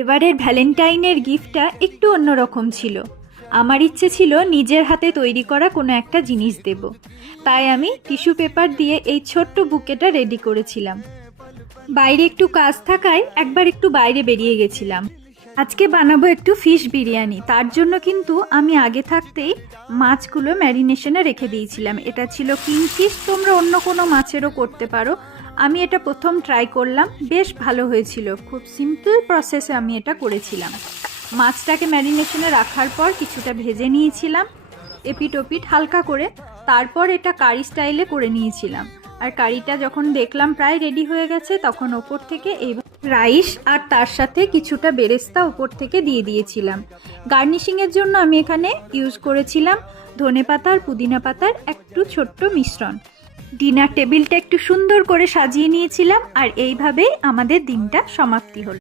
এবারের ভ্যালেন্টাইনের গিফটটা একটু অন্যরকম ছিল। আমার ইচ্ছে ছিল নিজের হাতে তৈরি করা কোনো একটা জিনিস দেব, তাই আমি টিস্যু পেপার দিয়ে এই ছোট্ট বুকেটা রেডি করেছিলাম। বাইরে একটু কাজ থাকায় একবার একটু বাইরে বেরিয়ে গেছিলাম। আজকে বানাবো একটু ফিশ বিরিয়ানি, তার জন্য কিন্তু আমি আগে থাকতেই মাছগুলো ম্যারিনেশনে রেখে দিয়েছিলাম। এটা ছিল কিংফিশ, তোমরা অন্য কোনো মাছেরও করতে পারো। আমি এটা প্রথম ট্রাই করলাম, বেশ ভালো হয়েছিল। খুব সিম্পল প্রসেসে আমি এটা করেছিলাম। মাছটাকে ম্যারিনেশনে রাখার পর কিছুটা ভেজে নিয়েছিলাম এপিট ওপিট হালকা করে, তারপর এটা কারি স্টাইলে করে নিয়েছিলাম। আর কারিটা যখন দেখলাম প্রায় রেডি হয়ে গেছে, তখন ওপর থেকে এই রাইস আর তার সাথে কিছুটা বেরেস্তা ওপর থেকে দিয়ে দিয়েছিলাম। গার্নিশিংয়ের জন্য আমি এখানে ইউজ করেছিলাম ধনেপাতা আর পুদিনা পাতার একটু ছোট্ট মিশ্রণ। ডিনার টেবিলটা একটু সুন্দর করে সাজিয়ে নিয়েছিলাম, আর এইভাবেই আমাদের দিনটা সমাপ্তি হলো।